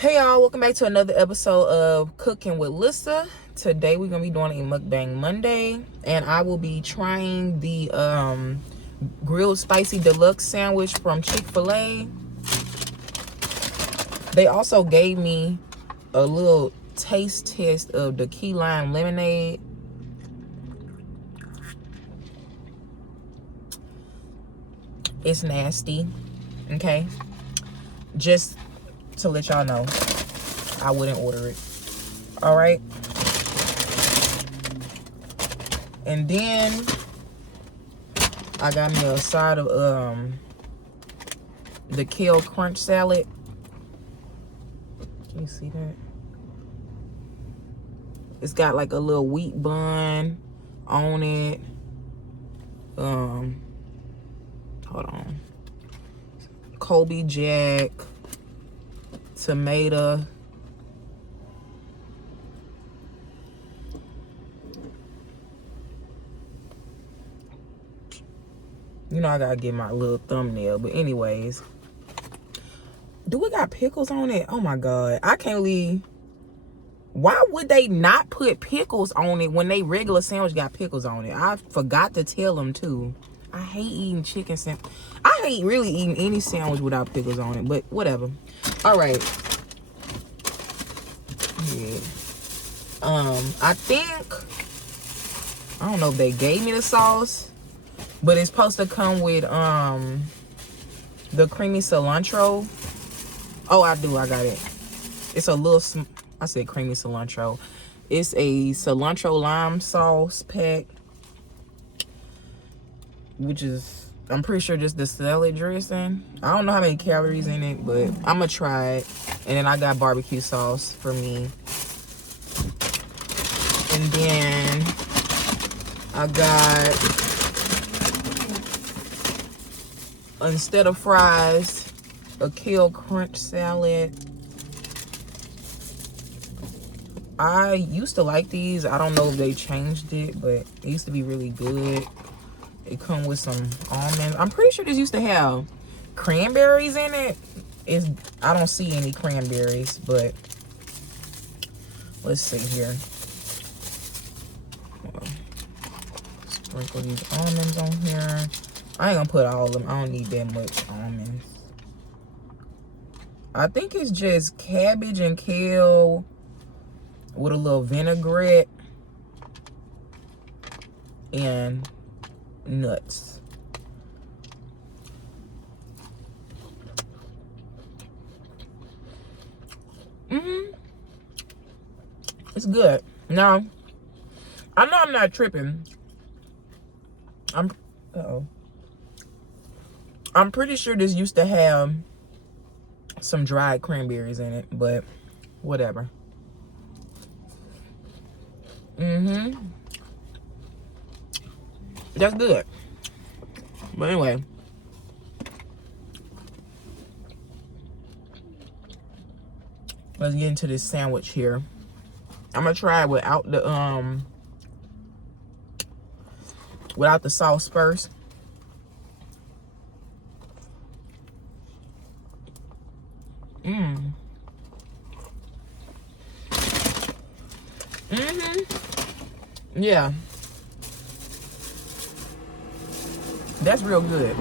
Hey y'all, welcome back to another episode of Cooking with Lissa. Today we're gonna be doing a mukbang Monday, and I will be trying the grilled spicy deluxe sandwich from Chick-Fil-A. They also gave me a little taste test of the key lime lemonade. It's nasty, okay? Just to let y'all know, I wouldn't order it. All right. And then I got me a side of the kale crunch salad. Can you see that? It's got like a little wheat bun on it. Hold on. Colby Jack, tomato, you know I gotta get my little thumbnail, but anyways, do it got pickles on it? Oh my god, I can't believe, why would they not put pickles on it when they regular sandwich got pickles on it? I forgot to tell them too. I hate eating chicken sandwich. I hate really eating any sandwich without pickles on it, but whatever. All right. Yeah. I think, I don't know if they gave me the sauce, but it's supposed to come with the creamy cilantro. Oh, I do. I got it. It's a little, I said creamy cilantro. It's a cilantro lime sauce pack, which is, I'm pretty sure just the salad dressing. I don't know how many calories in it, but I'm gonna try it. And then I got barbecue sauce for me. And then I got, instead of fries, a kale crunch salad. I used to like these. I don't know if they changed it, but it used to be really good. It come with some almonds. I'm pretty sure this used to have cranberries in it. I don't see any cranberries, but let's see here. Sprinkle these almonds on here. I ain't gonna put all of them. I don't need that much almonds. I think it's just cabbage and kale with a little vinaigrette and nuts. It's good. Now, I know I'm not tripping. I'm pretty sure this used to have some dried cranberries in it, but whatever. That's good. But anyway, let's get into this sandwich here. I'm gonna try it without the sauce first. Yeah. That's real good.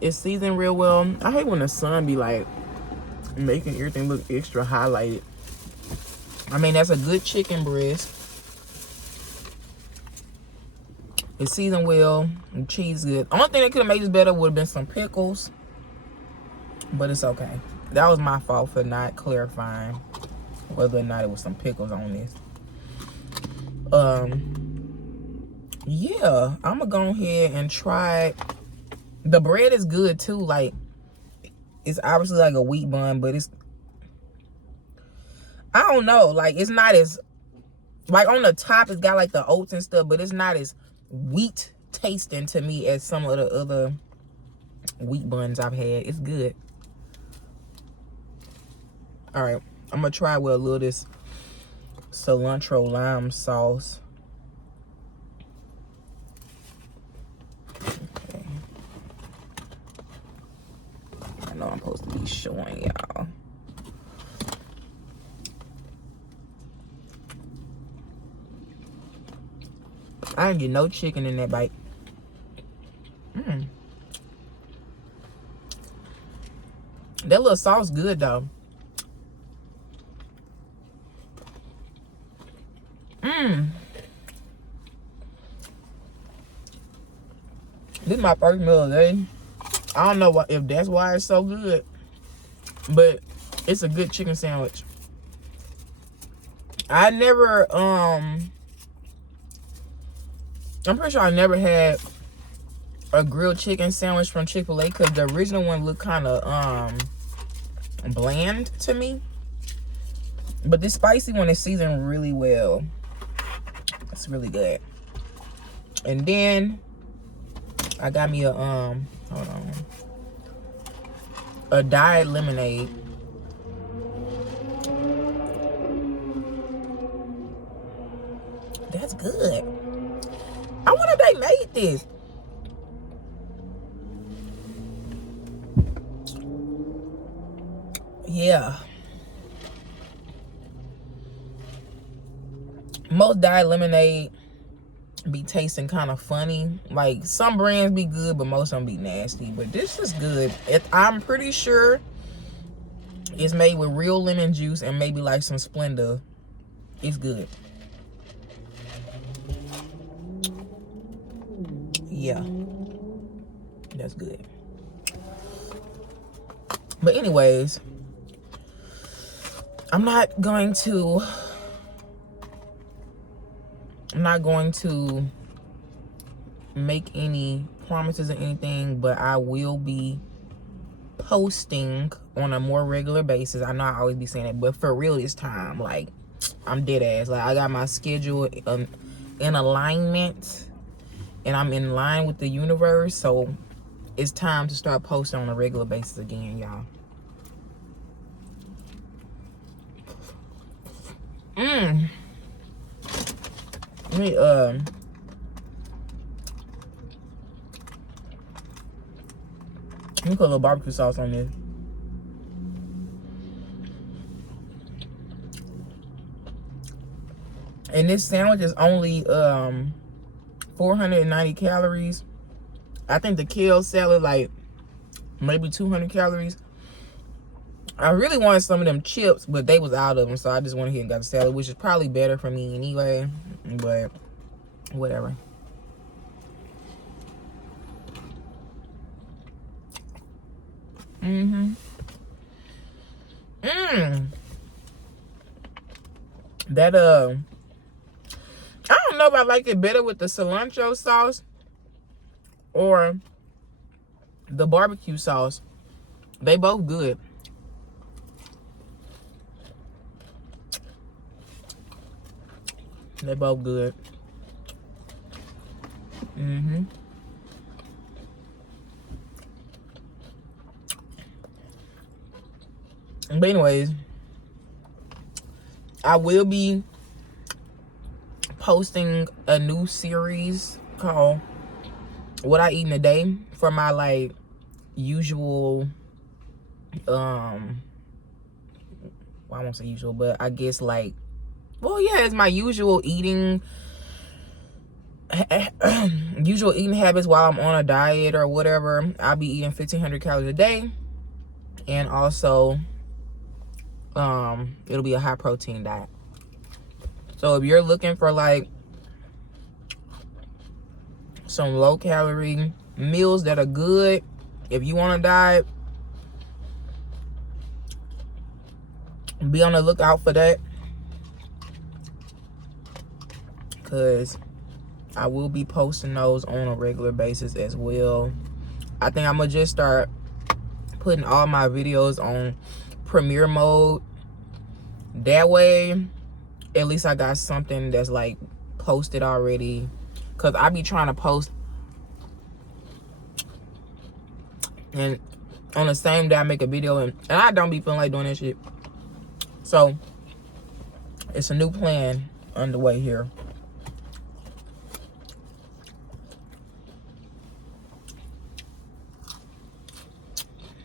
It's seasoned real well. I hate when the sun be like making everything look extra highlighted. I mean, that's a good chicken breast. It's seasoned well. The cheese good. Only thing that could have made this better would have been some pickles. But it's okay. That was my fault for not clarifying whether or not it was some pickles on this. Yeah, I'm gonna go ahead and try it. The bread is good too. Like, it's obviously like a wheat bun, but it's, I don't know, like, it's not as, like, on the top it's got like the oats and stuff, but it's not as wheat tasting to me as some of the other wheat buns I've had. It's good. All right, I'm gonna try with a little of this cilantro lime sauce. Okay. I know I'm supposed to be showing y'all. I didn't get no chicken in that bite. That little sauce good though. This is my first meal of the day. I don't know if that's why it's so good, but it's a good chicken sandwich. I never, I'm pretty sure I never had a grilled chicken sandwich from Chick-Fil-A because the original one looked kind of, bland to me. But this spicy one is seasoned really well. It's really good. And then I got me a, hold on, a diet lemonade. That's good. I wonder if they made this. Yeah. Most diet lemonade be tasting kind of funny. Like some brands be good, but most of them be nasty. But this is good. I'm pretty sure it's made with real lemon juice and maybe like some Splenda. It's good. Yeah, that's good. But anyways, I'm not going to make any promises or anything, but I will be posting on a more regular basis. I know I always be saying it, but for real this time, like, I'm dead ass. Like, I got my schedule in alignment, and I'm in line with the universe, so it's time to start posting on a regular basis again, y'all. Let me put a little barbecue sauce on this. And this sandwich is only 490 calories. I think the kale salad like maybe 200 calories. I really wanted some of them chips, but they was out of them, so I just went ahead and got the salad, which is probably better for me anyway, but whatever. That I don't know if I like it better with the cilantro sauce or the barbecue sauce. They both good. They both good. But anyways, I will be posting a new series called What I Eat in a Day for my like usual well, I won't say usual, but I guess like, well, yeah, it's my usual eating habits while I'm on a diet or whatever. I'll be eating 1,500 calories a day, and also it'll be a high protein diet. So if you're looking for like some low calorie meals that are good, if you want to diet, be on the lookout for that, because I will be posting those on a regular basis as well. I think I'm gonna just start putting all my videos on premiere mode. That way, at least I got something that's like posted already. Cause I be trying to post, and on the same day I make a video, and I don't be feeling like doing that shit. So it's a new plan underway here.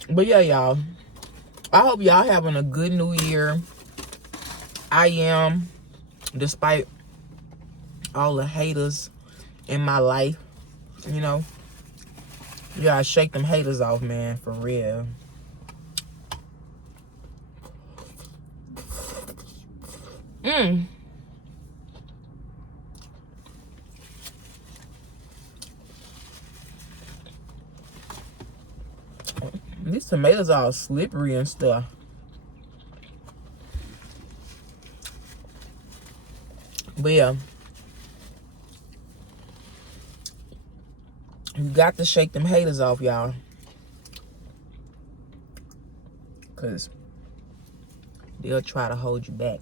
But yeah, y'all, I hope y'all having a good new year. I am, despite all the haters in my life, you know. You gotta shake them haters off, man, for real. These tomatoes are all slippery and stuff. But yeah, you got to shake them haters off, y'all. Because they'll try to hold you back.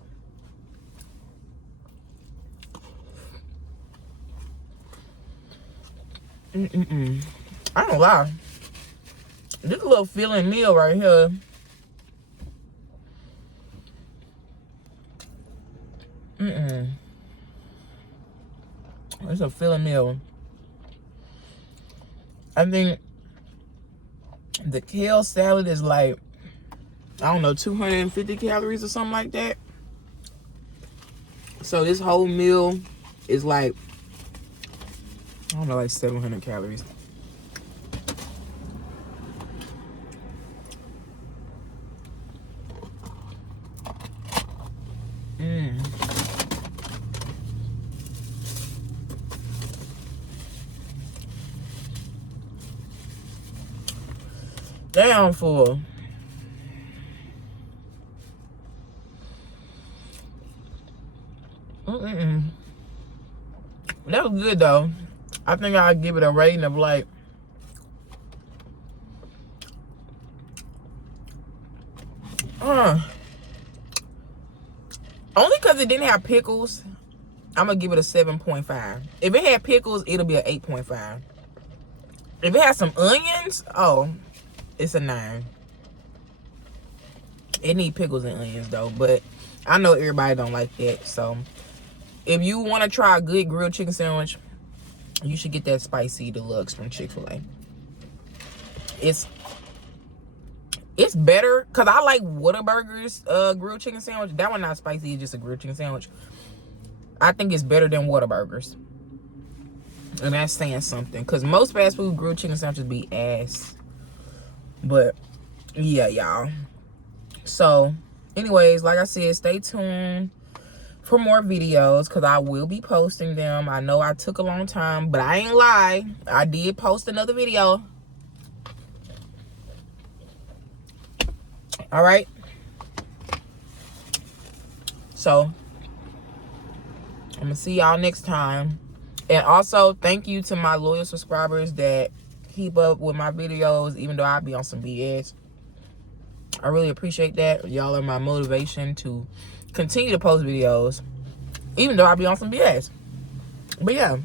I don't lie. This little filling meal right here. It's a filling meal. I think the kale salad is like, I don't know, 250 calories or something like that. So this whole meal is like, I don't know, like 700 calories. Damn full. That was good though. I think I'll give it a rating of like only because it didn't have pickles, I'm gonna give it a 7.5. If it had pickles, it'll be an 8.5. If it has some onions, oh, it's a 9. It need pickles and onions though, but I know everybody don't like that. So if you want to try a good grilled chicken sandwich, you should get that spicy deluxe from Chick-Fil-A. It's better because I like Whataburger's grilled chicken sandwich. That one not spicy, it's just a grilled chicken sandwich. I think it's better than Whataburger's. And that's saying something, because most fast food grilled chicken sandwiches be ass. But yeah, y'all. So anyways, like I said, stay tuned for more videos because I will be posting them. I know I took a long time, but I ain't lie. I did post another video. All right. So I'm gonna see y'all next time. And also, thank you to my loyal subscribers that keep up with my videos, even though I be on some BS. I really appreciate that. Y'all are my motivation to continue to post videos, even though I be on some BS. But yeah,